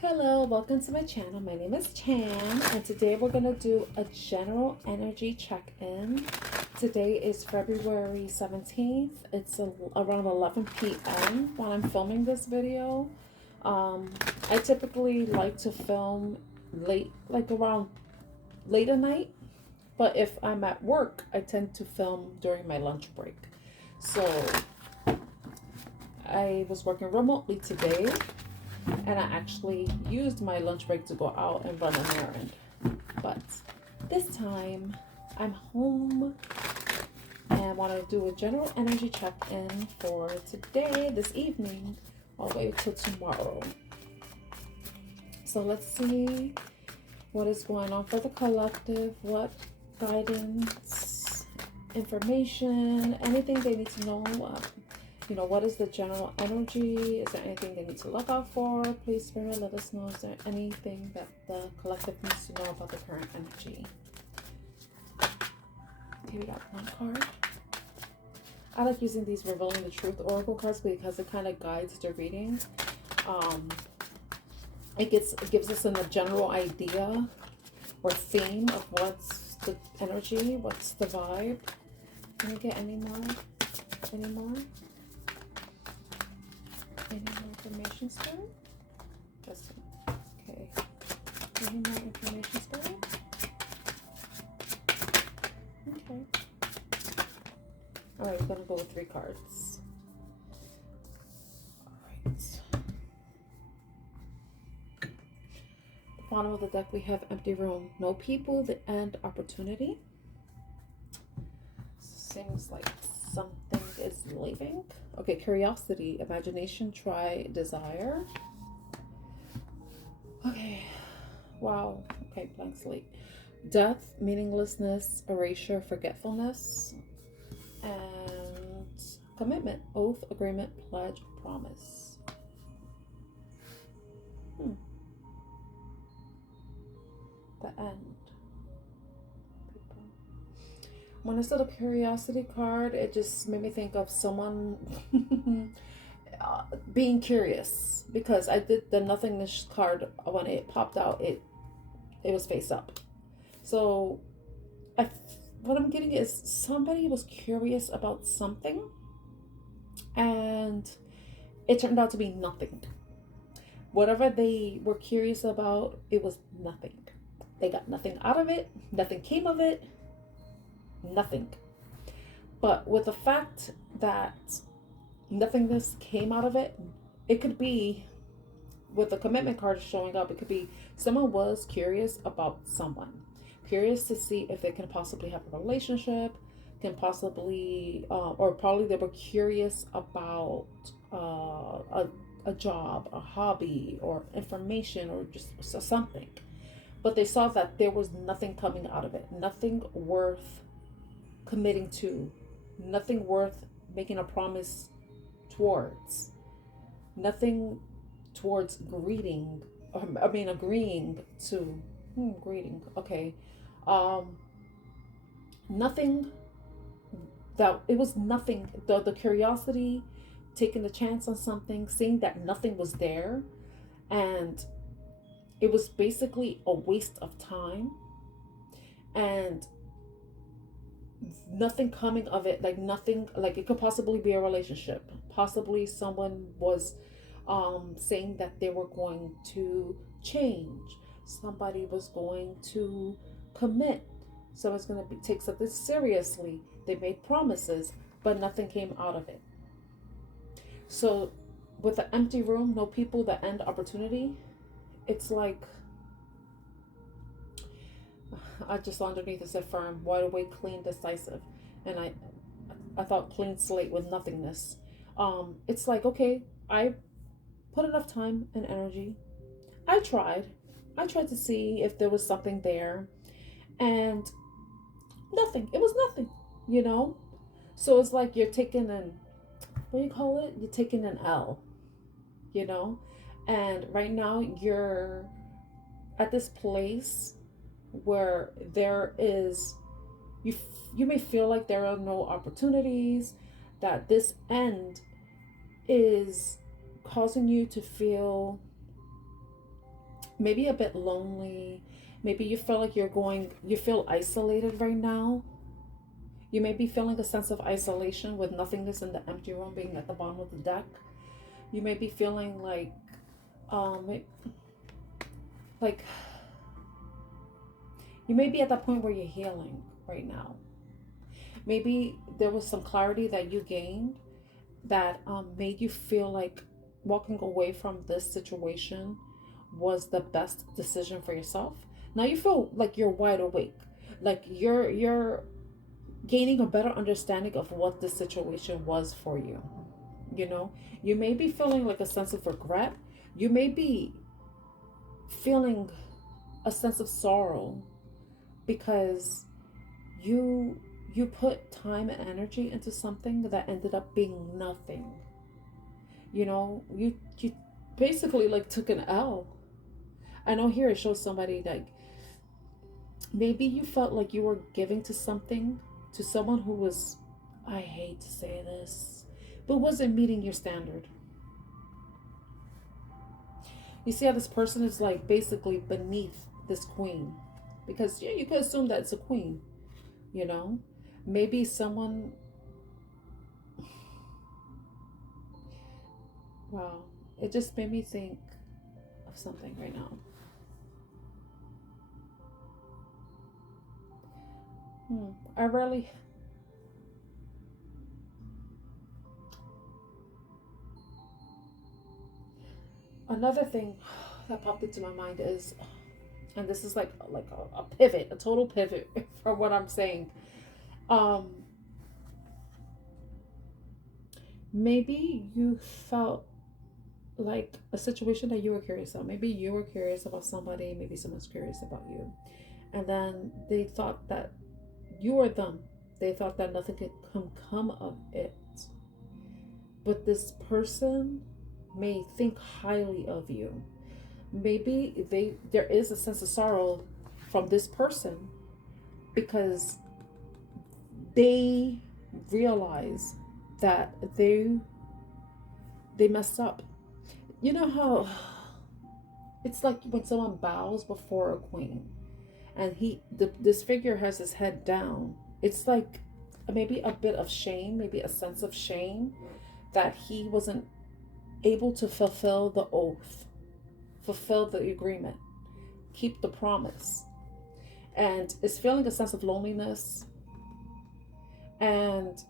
Hello, welcome to my channel. My name is Chan, and today we're going to do a general energy check-in. Today is February 17th. It's around 11 p.m. when I'm filming this video. I typically like to film late, like around late at night, but if I'm at work, I tend to film during my lunch break. So I was working remotely today, and I actually used my lunch break to go out and run an errand. But this time I'm home and want to do a general energy check-in for today, this evening, all the way till tomorrow. So let's see what is going on for the collective, what guidance, information, anything they need to know. What is the general energy? Is there anything they need to look out for? Please, Spirit, let us know. Is there anything that the collective needs to know about the current energy? Okay, we got one card. I like using these Revealing the Truth Oracle cards because it kind of guides the reading. It gives us a general idea or theme of what's the energy, what's the vibe. Can we get any more? Any more? Any more information, Spirit? That's okay. Any more information, Spirit? Okay. Alright, we're gonna go with 3 cards. Alright. Bottom of the deck we have empty room. No people, the end, opportunity. Seems like something is leaving. Okay, curiosity, imagination, try, desire. Okay, wow. Okay, blank slate. Death, meaninglessness, erasure, forgetfulness, and commitment, oath, agreement, pledge, promise. The end. When I saw the curiosity card, it just made me think of someone being curious, because I did the nothingness card. When it popped out, it was face up. So what I'm getting is somebody was curious about something and it turned out to be nothing. Whatever they were curious about, it was nothing. They got nothing out of it. Nothing came of it. Nothing. But with the fact that nothingness came out of it, it could be, with the commitment card showing up, it could be someone was curious about someone, curious to see if they can possibly have a relationship, can possibly or probably they were curious about a job, a hobby, or information, or just something. But they saw that there was nothing coming out of it, nothing worth committing to, nothing worth making a promise towards, nothing towards agreeing to greeting. Okay. Nothing, that it was nothing. The curiosity, taking the chance on something, seeing that nothing was there, and it was basically a waste of time, and nothing coming of it. Like nothing, like it could possibly be a relationship, possibly someone was saying that they were going to change, somebody was going to commit, someone's going to take something seriously, they made promises, but nothing came out of it. So with the empty room, no people, the end, opportunity, it's like, I just saw underneath it said firm, wide awake, clean, decisive, and I thought clean slate with nothingness. It's like, okay, I put enough time and energy. I tried to see if there was something there, and nothing. It was nothing, So it's like you're taking an, what do you call it? You're taking an L, and right now you're at this place where there is, you may feel like there are no opportunities, that this end is causing you to feel maybe a bit lonely. Maybe you feel like you feel isolated right now. You may be feeling a sense of isolation with nothingness in the empty room being at the bottom of the deck. You may be feeling um, like you may be at that point where you're healing right now. Maybe there was some clarity that you gained that made you feel like walking away from this situation was the best decision for yourself. Now you feel like you're wide awake, like you're gaining a better understanding of what this situation was for you. You know, you may be feeling like a sense of regret. You may be feeling a sense of sorrow because you put time and energy into something that ended up being nothing. You know, you basically like took an L. I know here it shows somebody like maybe you felt like you were giving to something to someone who was, I hate to say this, but wasn't meeting your standard. You see how this person is like basically beneath this queen, because yeah, you could assume that it's a queen, you know. Maybe someone, wow, it just made me think of something right now. I rarely, another thing that popped into my mind is, and this is like a pivot, a total pivot from what I'm saying. Um, maybe you felt like a situation that you were curious about. Maybe you were curious about somebody, maybe someone's curious about you. And then they thought that you were them. They thought that nothing could come of it. But this person may think highly of you. Maybe there is a sense of sorrow from this person because they realize that they messed up. You know how it's like when someone bows before a queen and this figure has his head down. It's like maybe a bit of shame, maybe a sense of shame that he wasn't able to fulfill the oath, fulfill the agreement, keep the promise, and is feeling a sense of loneliness and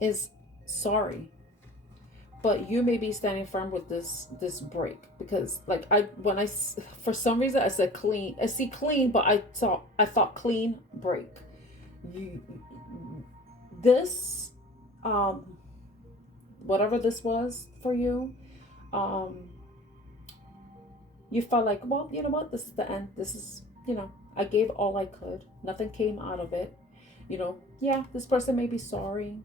is sorry. But you may be standing firm with this break because like I for some reason I said clean, I see clean, but I thought clean break. You this whatever this was for you, um you felt like, well, you know what, this is the end. This is, I gave all I could. Nothing came out of it. Yeah, this person may be sorry.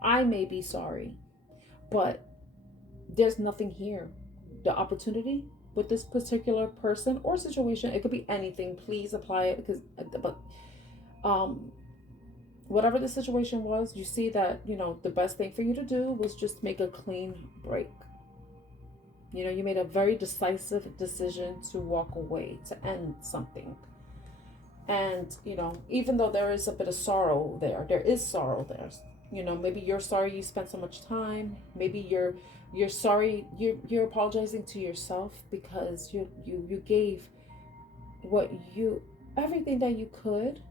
I may be sorry. But there's nothing here. The opportunity with this particular person or situation, it could be anything. Please apply it but um whatever the situation was, you see that, the best thing for you to do was just make a clean break. You made a very decisive decision to walk away, to end something. And, even though there is a bit of sorrow there is sorrow there. Maybe you're sorry you spent so much time. Maybe you're sorry, you're apologizing to yourself because you gave everything that you could,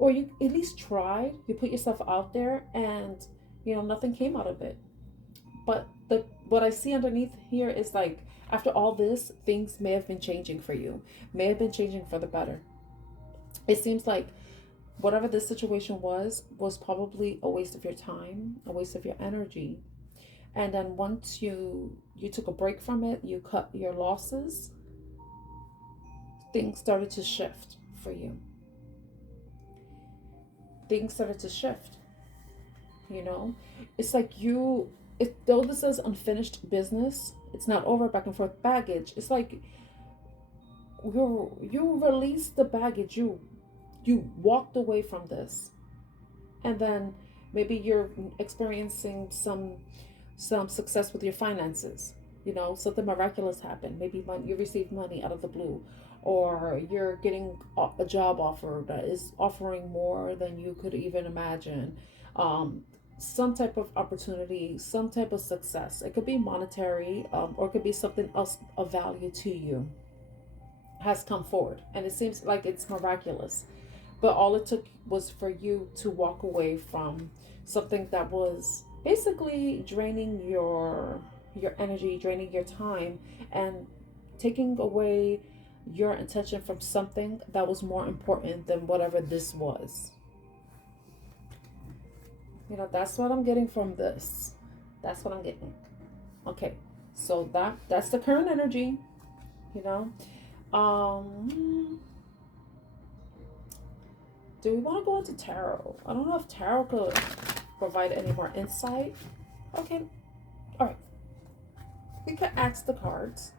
or you at least tried. You put yourself out there and nothing came out of it. But what I see underneath here is like, after all this, things may have been changing for you, may have been changing for the better. It seems like whatever this situation was probably a waste of your time, a waste of your energy. And then once you took a break from it, you cut your losses, things started to shift for you. Things started to shift. It's like though this is unfinished business, it's not over, back and forth baggage. It's like you released the baggage. You walked away from this, and then maybe you're experiencing some success with your finances. You know, something miraculous happened. Maybe you receive money out of the blue, or you're getting a job offer that is offering more than you could even imagine. Um, some type of opportunity, some type of success. It could be monetary, or it could be something else of value to you has come forward, and it seems like it's miraculous. But all it took was for you to walk away from something that was basically draining your energy, draining your time, and taking away your attention from something that was more important than whatever this was. You know, that's what I'm getting from this. That's what I'm getting. Okay. So that's the current energy, you know. Do we want to go into tarot? I don't know if tarot could provide any more insight. Okay. All right. We could ask the cards.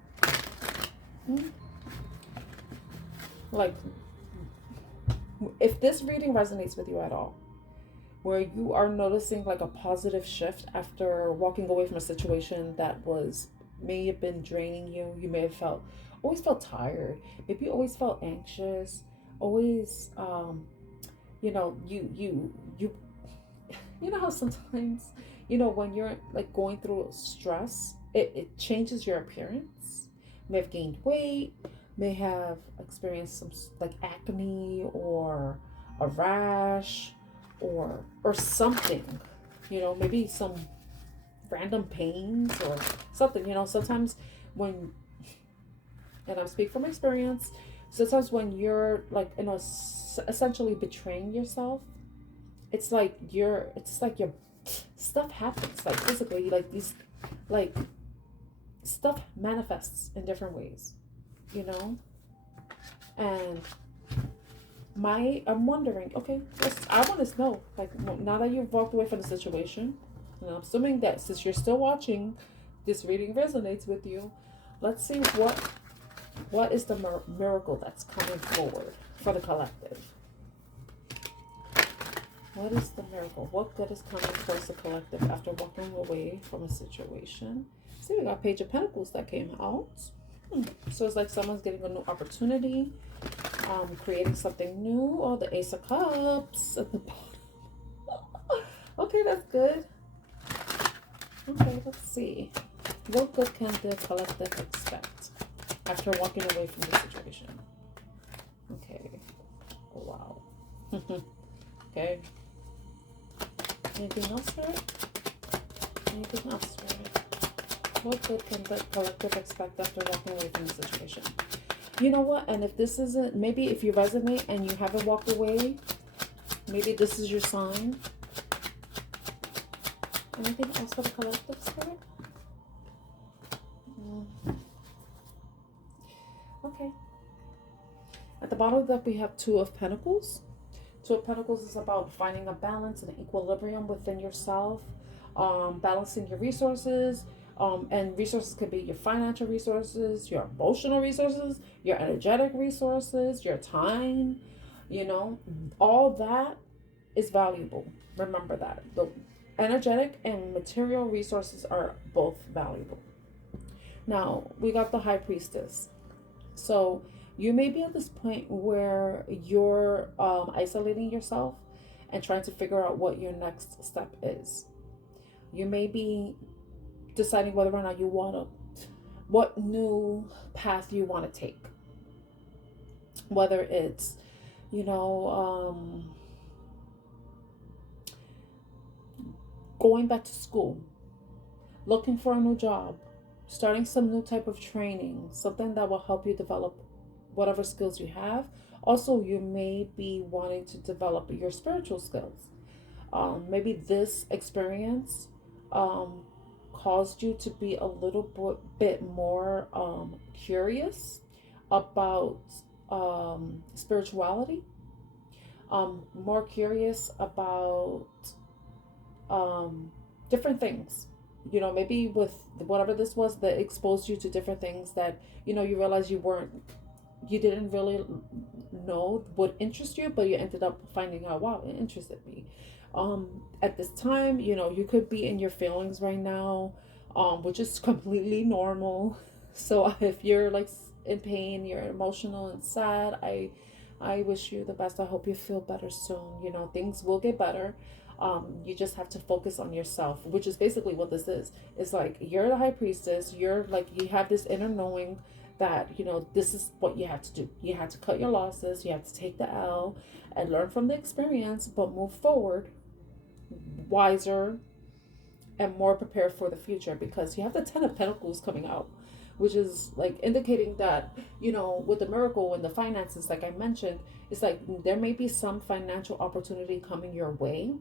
Like, if this reading resonates with you at all, where you are noticing like a positive shift after walking away from a situation that may have been draining you. You may have always felt tired. Maybe you always felt anxious. Always, you know, you know how sometimes, you know, when you're like going through stress, it changes your appearance. You may have gained weight, may have experienced some like acne or a rash or something, you know, maybe some random pains or something, you know. Sometimes when, and I speak from experience, sometimes when you're like, you know, essentially betraying yourself, it's like your stuff happens, like physically, like these, like stuff manifests in different ways, you know. And I'm wondering, okay, I want to know, like, now that you've walked away from the situation, and I'm assuming that since you're still watching, this reading resonates with you. Let's see what is the miracle that's coming forward for the collective. What is the miracle? What good is coming towards the collective after walking away from a situation? See, we got Page of Pentacles that came out. So it's like someone's getting a new opportunity, creating something new. Oh, the Ace of Cups at the bottom. Okay, that's good. Okay, let's see. What good can the collective expect after walking away from the situation? Okay. Oh, wow. Okay. Anything else, right? Anything else, right? What good can the collective expect after walking away from the situation? You know what? And if this isn't, maybe if you resonate and you haven't walked away, maybe this is your sign. Anything else for the collective, spirit? Okay. At the bottom of that, we have Two of Pentacles. Two of Pentacles is about finding a balance and an equilibrium within yourself, balancing your resources. And resources could be your financial resources, your emotional resources, your energetic resources, your time, you know, all that is valuable. Remember that. The energetic and material resources are both valuable. Now, we got the High Priestess. So you may be at this point where you're isolating yourself and trying to figure out what your next step is. You may be deciding whether or not what new path you want to take. Whether it's, you know, going back to school, looking for a new job, starting some new type of training, something that will help you develop whatever skills you have. Also, you may be wanting to develop your spiritual skills. Maybe this experience caused you to be a little bit more curious about spirituality, more curious about different things. You know, maybe with whatever this was that exposed you to different things that, you know, you realize you didn't really know would interest you, but you ended up finding out, wow, it interested me. At this time, you know, you could be in your feelings right now. which is completely normal. So if you're like in pain, you're emotional and sad, I wish you the best. I hope you feel better soon. You know, things will get better. You just have to focus on yourself, which is basically what this is. It's like you're the high priestess. You're like, you have this inner knowing that, you know, this is what you have to do. You have to cut your losses. You have to take the L and learn from the experience, but move forward wiser and more prepared for the future, because you have the Ten of Pentacles coming out, which is like indicating that, you know, with the miracle and the finances, like I mentioned, it's like there may be some financial opportunity coming your way.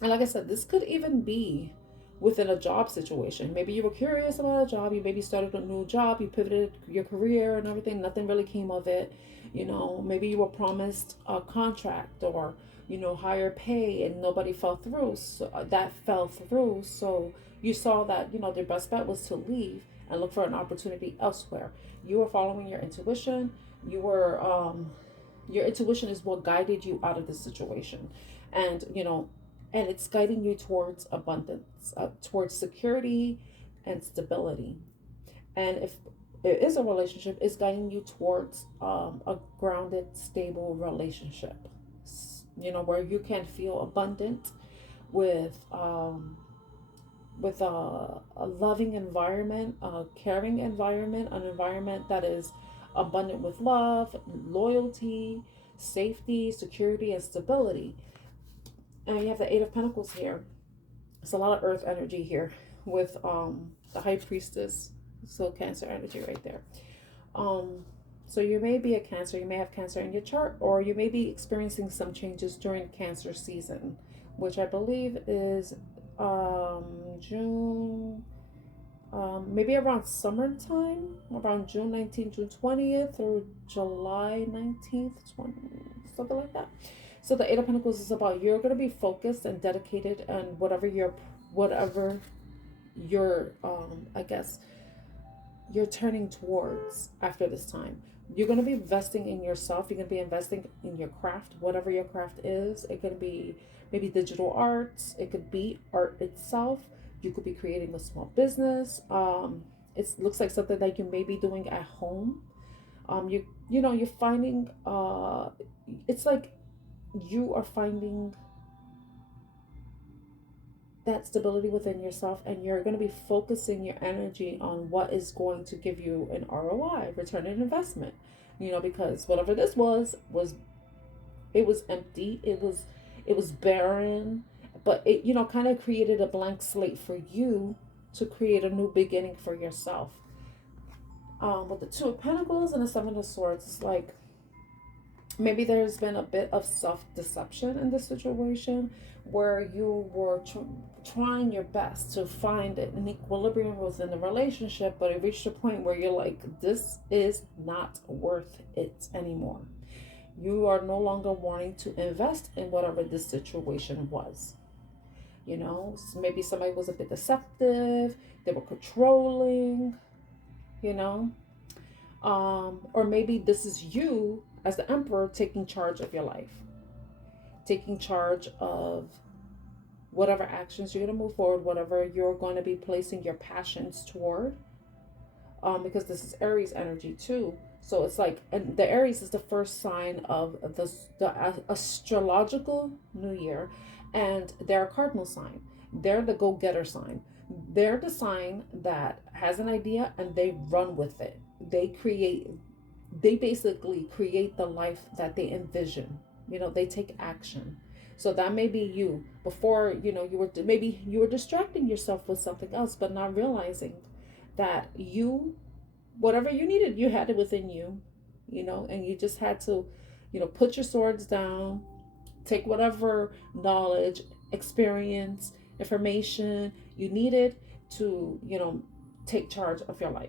And like I said, this could even be within a job situation. Maybe you were curious about a job, you maybe started a new job, you pivoted your career and everything, nothing really came of it. You know, maybe you were promised a contract or, you know, higher pay, and nobody fell through. So that fell through. So you saw that, you know, their best bet was to leave and look for an opportunity elsewhere. You were following your intuition. You were your intuition is what guided you out of this situation. And, you know, and it's guiding you towards abundance, towards security and stability. And if it is a relationship, it's guiding you towards a grounded, stable relationship, you know, where you can feel abundant with a loving environment, a caring environment, an environment that is abundant with love, loyalty, safety, security, and stability. And you have the Eight of Pentacles here. It's a lot of earth energy here with the High Priestess. So Cancer energy right there. So you may be a Cancer. You may have Cancer in your chart, or you may be experiencing some changes during Cancer season, which I believe is June, maybe around summertime, around June 19th, June 20th, or July 19th, 20, something like that. So the Eight of Pentacles is about, you're going to be focused and dedicated on whatever your I guess you're turning towards after this time. You're going to be investing in yourself. You're going to be investing in your craft, whatever your craft is. It could be maybe digital arts. It could be art itself. You could be creating a small business. It looks like something that you may be doing at home. You know, you're finding it's like you are finding that stability within yourself, and you're going to be focusing your energy on what is going to give you an ROI, return on investment. You know, because whatever this was it was empty, it was barren, but it, you know, kind of created a blank slate for you to create a new beginning for yourself. With the Two of Pentacles and the Seven of Swords, it's like maybe there's been a bit of self-deception in this situation, where you were trying your best to find an equilibrium within the relationship, but it reached a point where you're like, this is not worth it anymore. You are no longer wanting to invest in whatever this situation was. You know, maybe somebody was a bit deceptive, they were controlling, you know, or maybe this is you as the Emperor taking charge of your life, taking charge of whatever actions you're going to move forward, whatever you're going to be placing your passions toward, because this is Aries energy too. So it's like, and the Aries is the first sign of the astrological new year, and they're a cardinal sign. They're the go-getter sign. They're the sign that has an idea and they run with it. They basically create the life that they envision. You know, they take action. So that may be you. Before, you know, maybe you were distracting yourself with something else, but not realizing that whatever you needed, you had it within you, you know, and you just had to, you know, put your swords down, take whatever knowledge, experience, information you needed to, you know, take charge of your life.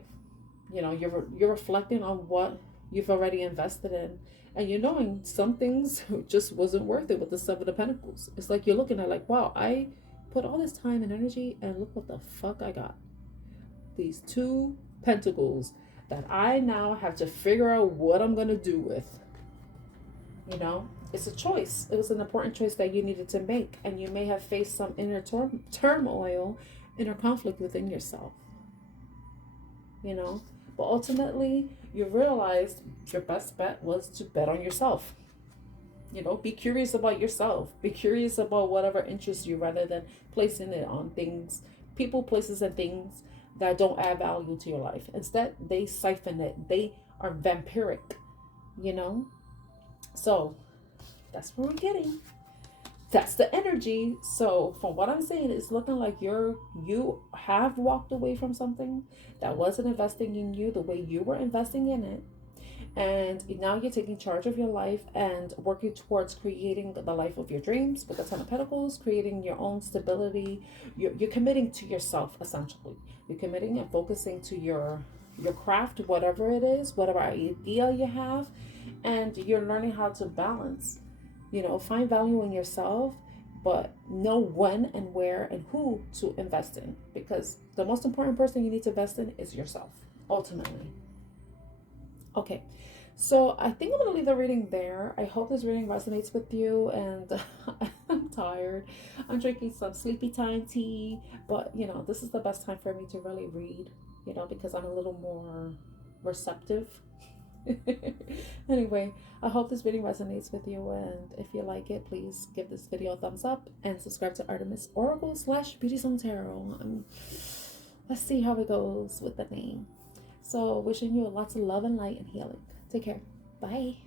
You know, you're reflecting on what you've already invested in, and you're knowing some things just wasn't worth it with the Seven of Pentacles. It's like you're looking at like, wow, I put all this time and energy, and look what the fuck I got. These two pentacles that I now have to figure out what I'm going to do with. You know, it's a choice. It was an important choice that you needed to make, and you may have faced some inner turmoil inner conflict within yourself, you know. But ultimately, you realized your best bet was to bet on yourself. You know, be curious about yourself. Be curious about whatever interests you rather than placing it on things, people, places, and things that don't add value to your life. Instead, they siphon it. They are vampiric, you know? So that's what we're getting. That's the energy. So from what I'm saying, it's looking like you have walked away from something that wasn't investing in you the way you were investing in it, and now you're taking charge of your life and working towards creating the life of your dreams with the Ten of Pentacles, creating your own stability. You're committing to yourself, essentially. You're committing and focusing to your craft, whatever it is, whatever idea you have, and you're learning how to balance. You know, find value in yourself, but know when and where and who to invest in, because the most important person you need to invest in is yourself, ultimately. Okay, so I think I'm going to leave the reading there. I hope this reading resonates with you, and I'm tired. I'm drinking some sleepy time tea, but you know, this is the best time for me to really read, you know, because I'm a little more receptive. Anyway, I hope this video resonates with you, and if you like it, please give this video a thumbs up and subscribe to Artemis Oracle / Beauty Song Tarot. Let's see how it goes with the name. So wishing you lots of love and light and healing. Take care. Bye.